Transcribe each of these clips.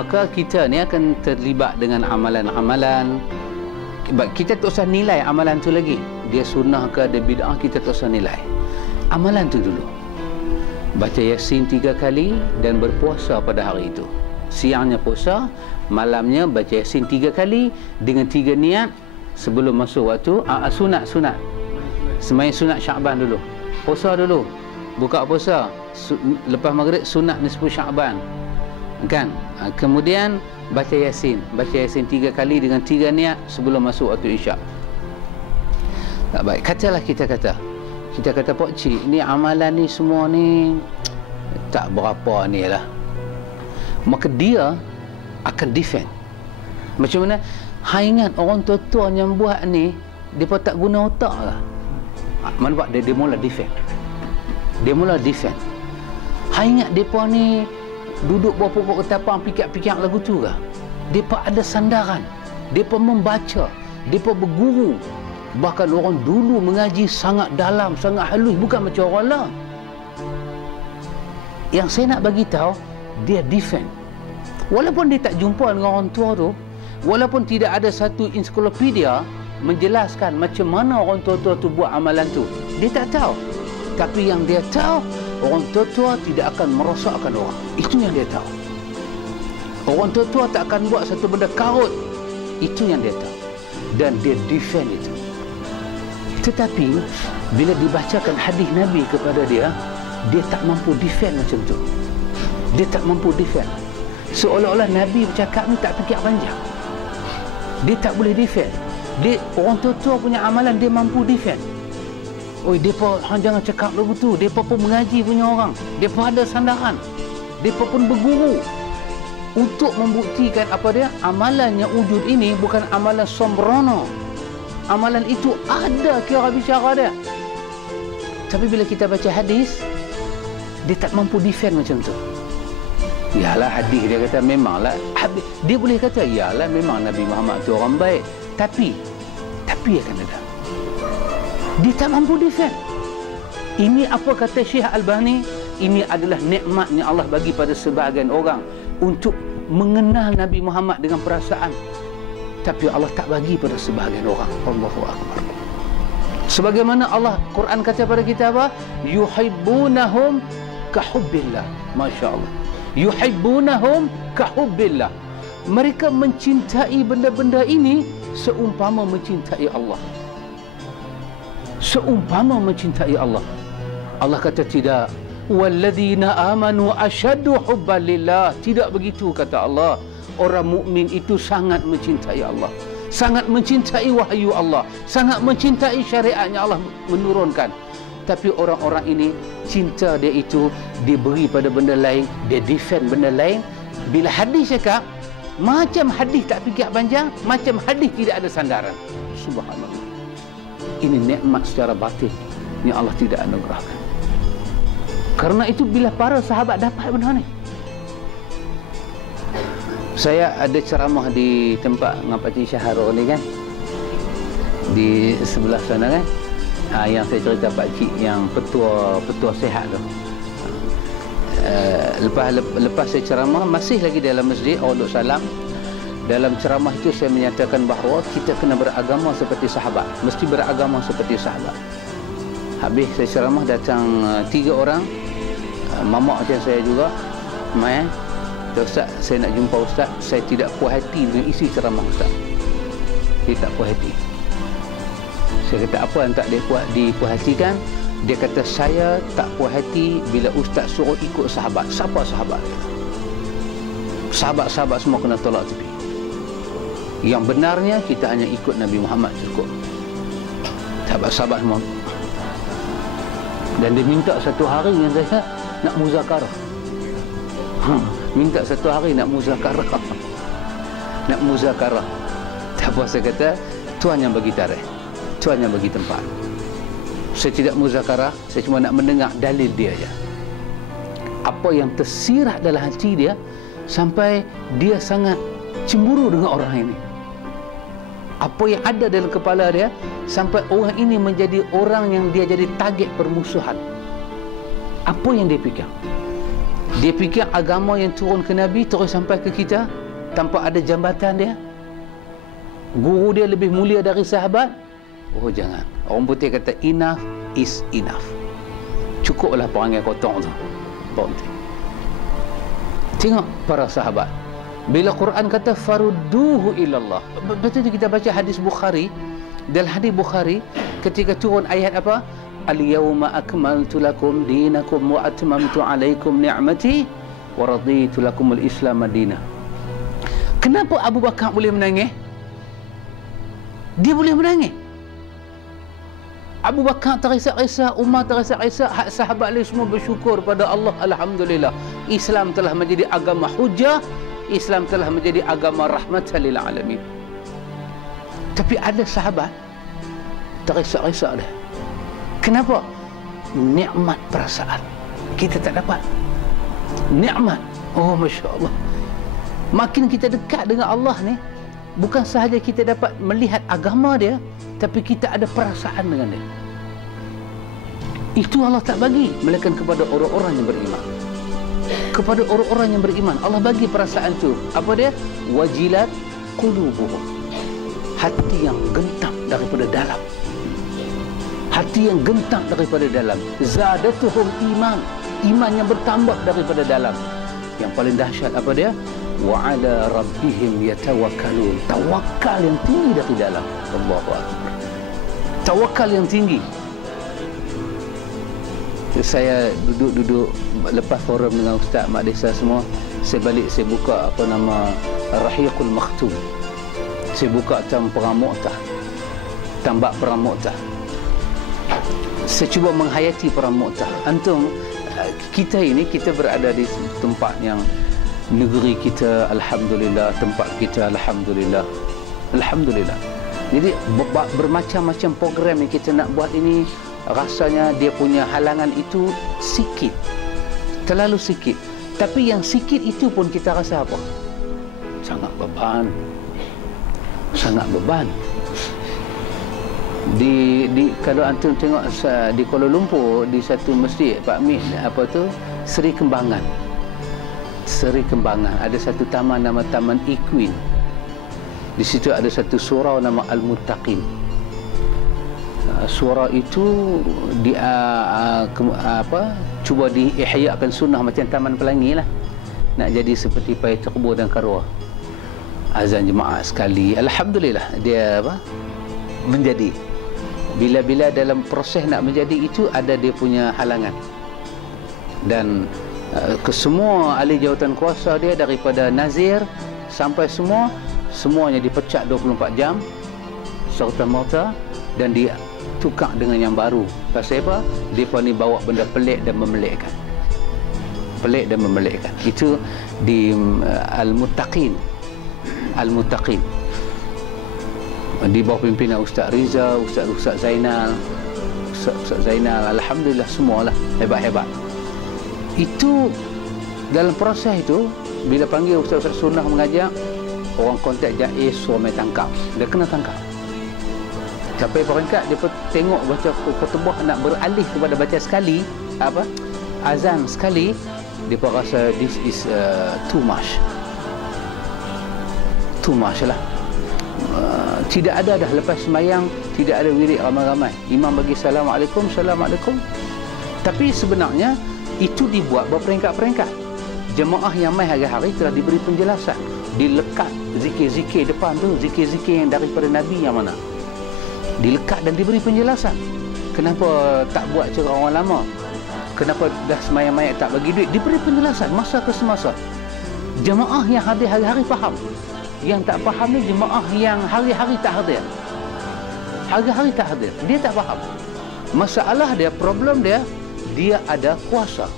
maka kita ni akan terlibat dengan amalan-amalan. Kita tak usah nilai amalan tu lagi, dia sunnah ke, dia bid'ah, kita tak usah nilai. Amalan tu dulu, baca Yasin 3 kali dan berpuasa pada hari itu. Siangnya puasa, malamnya baca Yasin 3 kali dengan 3 niat sebelum masuk waktu. Sunat sembahyang sunat Syaban dulu, puasa dulu, buka puasa, lepas maghrib sunat nisfu Syaban kan. Kemudian baca Yasin 3 kali dengan 3 niat sebelum masuk waktu Isyak. Tak baik. Katalah kita kata Pak Cik, ni amalan ni semua ni tak berapa ni lah. Maka dia akan defend. Macam mana? Hai, ingat orang tua-tua yang buat ni, dia pun tak guna otak lah. Mana buat dia mula defend. Hai, ingat dia pun ni duduk bawah pokok ketapang pikir-pikir lagu tu ke? Dia pun ada sandaran. Dia pun membaca. Dia pun berguru. Bahkan orang dulu mengaji sangat dalam, sangat halus, bukan macam orang lah. Yang saya nak bagi tahu, dia defend. Walaupun dia tak jumpa dengan orang tua tu, walaupun tidak ada satu ensiklopedia menjelaskan macam mana orang tua-tua tu buat amalan tu, dia tak tahu. Tapi yang dia tahu, orang tua-tua tidak akan merosakkan orang. Itu yang dia tahu. Orang tua-tua tak akan buat satu benda karut. Itu yang dia tahu. Dan dia defend itu. Tetapi bila dibacakan hadis Nabi kepada dia, dia tak mampu defend macam tu. Dia tak mampu defend. Seolah-olah Nabi bercakap ni tak fikir panjang. Dia tak boleh defend. Dia, orang tua-tua punya amalan dia mampu defend. Oi, depa jangan cakap lagu tu. Depa pun mengaji punya orang. Depa ada sandaran. Depa pun berguru untuk membuktikan apa dia? Amalan yang wujud ini bukan amalan sombrono. Amalan itu ada kira bicara dia. Tapi bila kita baca hadis, dia tak mampu defend macam tu. Yalah, hadis dia kata memanglah. Dia boleh kata yalah memang Nabi Muhammad tu orang baik. Tapi akan ada. Dia tak mampu defend. Ini apa kata Syekh Albani? Ini adalah nikmat yang Allah bagi pada sebahagian orang untuk mengenal Nabi Muhammad dengan perasaan. Tapi Allah tak bagi pada sebahagian orang. Allahu Akbar. Sebagaimana Allah Quran kata pada kita apa? Yuhibbunahum kahubbillah. Masya Allah. Yuhibbunahum kahubbillah. Mereka mencintai benda-benda ini seumpama mencintai Allah. Seumpama mencintai Allah. Allah kata tidak. Walladzina amanu asyaddu hubban lillah. Tidak begitu kata Allah. Orang mukmin itu sangat mencintai Allah, sangat mencintai wahyu Allah, sangat mencintai syariatnya Allah menurunkan. Tapi orang-orang ini cinta dia itu diberi pada benda lain, dia defend benda lain. Bila hadis cakap, macam hadis tak fikir panjang, macam hadis tidak ada sandaran. Subhanallah. Ini nikmat secara batin yang Allah tidak anugerahkan. Karena itu bila para sahabat dapat benda ni. Saya ada ceramah di tempat Ngapati Syahrul ni kan, di sebelah sana kan, yang saya cerita Pak Cik yang petua sihat tu. Lepas saya ceramah, masih lagi dalam masjid Awaluk Salam. Dalam ceramah itu saya menyatakan bahawa kita kena beragama seperti sahabat, mesti beragama seperti sahabat. Habis saya ceramah, datang 3 orang, mamak macam saya juga, mai. Ustaz, saya nak jumpa Ustaz. Saya tidak puas hati dengan isi ceramah Ustaz. Saya tak puas hati. Saya kata apa yang tak dipuas-hatikan? Dia kata saya tak puas hati bila Ustaz suruh ikut sahabat. Siapa sahabat? Sahabat-sahabat semua kena tolak tepi. Yang benarnya kita hanya ikut Nabi Muhammad cukup. Sahabat-sahabat semua. Dan dia minta satu hari dengan saya nak muzakarah. Minta satu hari nak muzakarah. Nak muzakarah. Tak apa, saya kata Tuhan yang bagi tarikh, Tuhan yang bagi tempat. Saya tidak muzakarah, saya cuma nak mendengar dalil dia aja. Apa yang tersirat dalam hati dia sampai dia sangat cemburu dengan orang ini. Apa yang ada dalam kepala dia sampai orang ini menjadi orang yang dia jadi target permusuhan. Apa yang dia fikir? Dia fikir agama yang turun ke Nabi terus sampai ke kita tanpa ada jambatan dia. Guru dia lebih mulia dari sahabat. Oh jangan. Orang putih kata enough is enough. Cukuplah perangai kotor tu. Berhenti. Tengok para sahabat. Bila Quran kata farudduhu ilallah. Betul kita baca hadis Bukhari. Dalam hadis Bukhari ketika turun ayat apa? Al-yawma akmaltu lakum dinakum wa atmamtu alaikum ni'mati wa raditu lakum al-islam madinah. Kenapa Abu Bakar boleh menangis? Dia boleh menangis. Abu Bakar terisak-isak, Umar terisak-isak, hak sahabat lain semua bersyukur pada Allah. Alhamdulillah, Islam telah menjadi agama hujah, Islam telah menjadi agama rahmatan lil alamin. Tapi ada sahabat terisak-isak dah. Kenapa? Nikmat perasaan kita tak dapat. Nikmat. Oh Masya Allah. Makin kita dekat dengan Allah ni, bukan sahaja kita dapat melihat agama dia, tapi kita ada perasaan dengan dia. Itu Allah tak bagi, melainkan kepada orang-orang yang beriman. Kepada orang-orang yang beriman Allah bagi perasaan tu. Apa dia? Wajilat qulubuhum. Hati yang gentar daripada dalam. Hati yang gentar daripada dalam. Zadatuhum iman. Iman yang bertambah daripada dalam. Yang paling dahsyat apa dia? Wa ala rabbihim yatawakkalun. Tawakal yang tinggi dari dalam. Allahu akbar. Tawakal yang tinggi. Saya duduk lepas forum dengan Ustaz Mak Desa semua, saya balik, saya buka apa nama Rahiqul Makhtum. Saya buka tentang perang Mu'tah, tambak perang Mu'tah. Saya cuba menghayati perang Mu'tah. Antum, kita ini, kita berada di tempat yang negeri kita alhamdulillah, tempat kita alhamdulillah. Alhamdulillah. Jadi bermacam-macam program yang kita nak buat ini, rasanya dia punya halangan itu sikit. Terlalu sikit. Tapi yang sikit itu pun kita rasa apa? Sangat beban. Sangat beban. Kalau antum tengok di Kuala Lumpur, di satu masjid Pak Mit, apa tu, Seri Kembangan. Seri Kembangan ada satu taman nama Taman Equine. Di situ ada satu surau nama Al-Muttaqin. Surau itu cuba diihyakan sunnah macam Taman Pelangi lah. Nak jadi seperti Pai Terbu dan Karwa. Azan jemaah sekali. Alhamdulillah dia menjadi. Bila-bila dalam proses nak menjadi itu ada dia punya halangan. Dan kesemua ahli jawatan kuasa dia daripada Nazir sampai semuanya dipecat 24 jam serta-merta dan ditukar dengan yang baru. Pasal apa? Mereka ni bawa benda pelik dan memelikkan. Pelik dan memelikkan. Itu di Al-Muttaqin. Al-Muttaqin. Di bawah pimpinan Ustaz Riza, Ustaz Zainal, Ustaz Zainal, alhamdulillah semualah hebat-hebat. Itu dalam proses itu bila panggil Ustaz-Ustaz Sunnah mengajar, orang kontak Jais suruh main tangkap. Dia kena tangkap. Sampai peringkat dia tengok baca khutbah nak beralih kepada baca sekali azan sekali, dia rasa this is too much. Too much lah. Tidak ada dah lepas sembahyang, tidak ada wirid ramai-ramai. Imam bagi Assalamualaikum, Assalamualaikum. Tapi sebenarnya itu dibuat berperingkat-peringkat. Jemaah yang mai hari-hari telah diberi penjelasan. Dilekat zikir-zikir depan tu, zikir-zikir yang daripada Nabi yang mana. Dilekat dan diberi penjelasan. Kenapa tak buat cara orang lama? Kenapa dah sembahyang mayat tak bagi duit? Diberi penjelasan masa ke semasa. Jemaah yang hadir hari-hari faham. Yang tak faham ni jemaah yang hari-hari tak hadir. Hari-hari tak hadir. Dia tak faham. Masalah dia, problem dia, dia ada kuasa.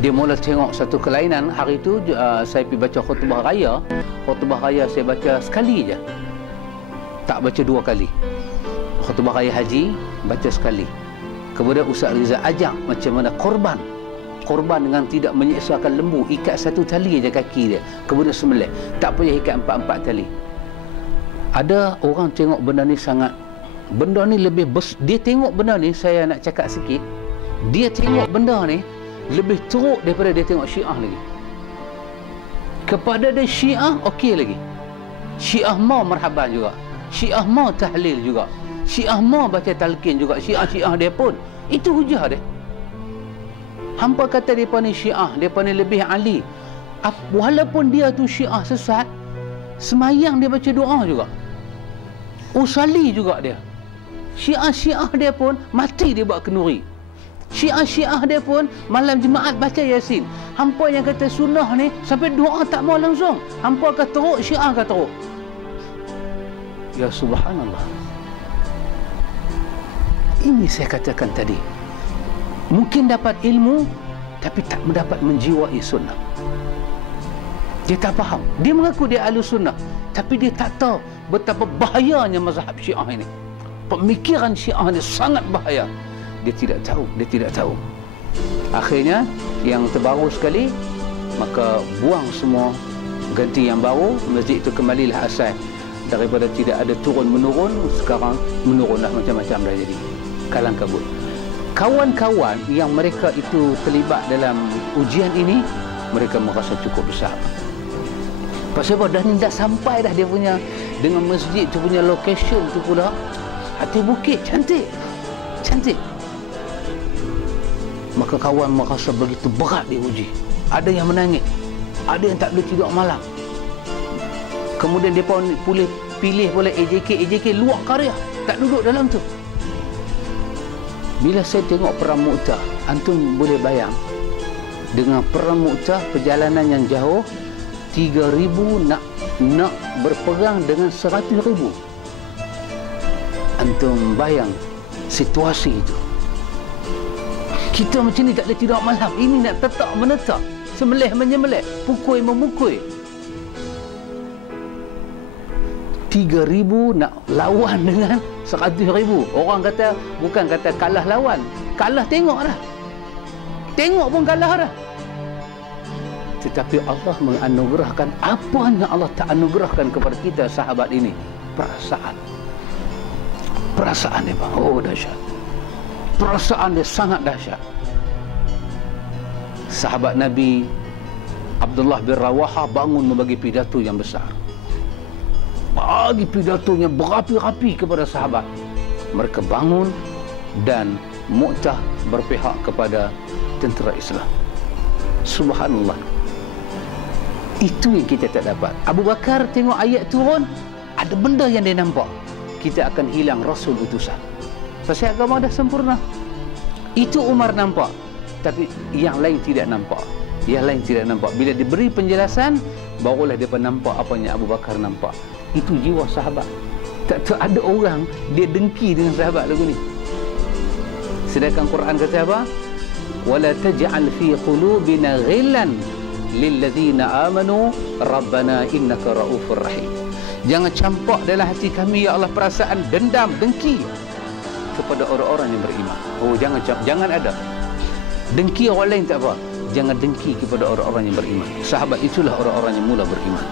Dia mula tengok satu kelainan. Hari itu saya pergi baca khutbah raya. Khutbah raya saya baca sekali je. Tak baca 2 kali. Khutbah raya haji baca sekali. Kemudian Ustaz Riza ajak macam mana korban dengan tidak menyiksakan lembu, ikat satu tali aja kaki dia, kemudian sembelih, tak payah ikat 4 tali. Ada orang tengok benda ni sangat, benda ni lebih dia tengok benda ni, saya nak cakap sikit, dia tengok benda ni lebih teruk daripada dia tengok Syiah lagi. Kepada dia Syiah okey lagi. Syiah mau marhaban juga. Syiah mau tahlil juga. Syiah mau baca talqin juga. Syiah dia pun. Itu hujah dia. Hampa kata mereka ni Syiah, mereka ni lebih ali. Walaupun dia tu Syiah sesat, semayang dia baca doa juga. Usali juga dia. Syiah dia pun mati dia buat kenduri. Syiah dia pun malam Jumaat baca Yasin. Hampa yang kata sunnah ni sampai doa tak mau langsung. Hampa kata teruk, Syiah kata teruk. Ya subhanallah. Ini saya katakan tadi. Mungkin dapat ilmu tapi tak mendapat menjiwai sunnah. Dia tak faham. Dia mengaku dia ahli sunnah tapi dia tak tahu betapa bahayanya mazhab Syiah ini. Pemikiran Syiah ini sangat bahaya. Dia tidak tahu. Akhirnya yang terbaru sekali, maka buang semua, ganti yang baru, masjid itu kembalilah asal. Daripada tidak ada turun-menurun, sekarang menurunlah macam-macam dah jadi. Kalang kabut. Kawan-kawan yang mereka itu terlibat dalam ujian ini, mereka merasa cukup besar. Pasal apa? Dah sampai dah dia punya, dengan masjid tu punya location tu pula, hati bukit, cantik. Maka kawan merasa begitu berat diuji. Ada yang menangis, ada yang tak boleh tidur malam. Kemudian dia pun pilih pula AJK luar karya, tak duduk dalam tu. Bila saya tengok perang Mu'tah, antum boleh bayang dengan perang Mu'tah, perjalanan yang jauh, 3,000 nak berperang dengan 100,000. Antum bayang situasi itu. Kita macam ni tak boleh tidur malam. Ini nak tetap menetap, sembelih menyembelih, pukul memukul. 3,000 nak lawan dengan 100,000. Orang kata, bukan kata kalah lawan, kalah tengok dah. Tengok pun kalah dah. Tetapi Allah menganugerahkan apa yang Allah tak anugerahkan kepada kita sahabat ini. Perasaan dia, bang. Oh, dahsyat. Perasaan dia sangat dahsyat. Sahabat Nabi Abdullah bin Rawaha bangun membagi pidato yang besar. Bagi pidatonya berapi-rapi kepada sahabat. Mereka bangun dan Mu'tah berpihak kepada tentera Islam. Subhanallah. Itu yang kita tak dapat. Abu Bakar tengok ayat turun, ada benda yang dia nampak. Kita akan hilang Rasul utusan. Pasal agama dah sempurna. Itu Umar nampak, tapi yang lain tidak nampak. Bila diberi penjelasan, barulah dia nampak apa yang Abu Bakar nampak. Itu jiwa sahabat. Tak ada orang dia dengki dengan sahabat lagu ni. Sedangkan Quran kata apa? Wala taj'al fi qulubina ghillan lilladzina amanu rabbana innaka raufur rahim. Jangan campak dalam hati kami ya Allah perasaan dendam, dengki kepada orang-orang yang beriman. Oh, jangan ada. Dengki orang lain tak apa. Jangan dengki kepada orang-orang yang beriman. Sahabat itulah orang-orang yang mula beriman.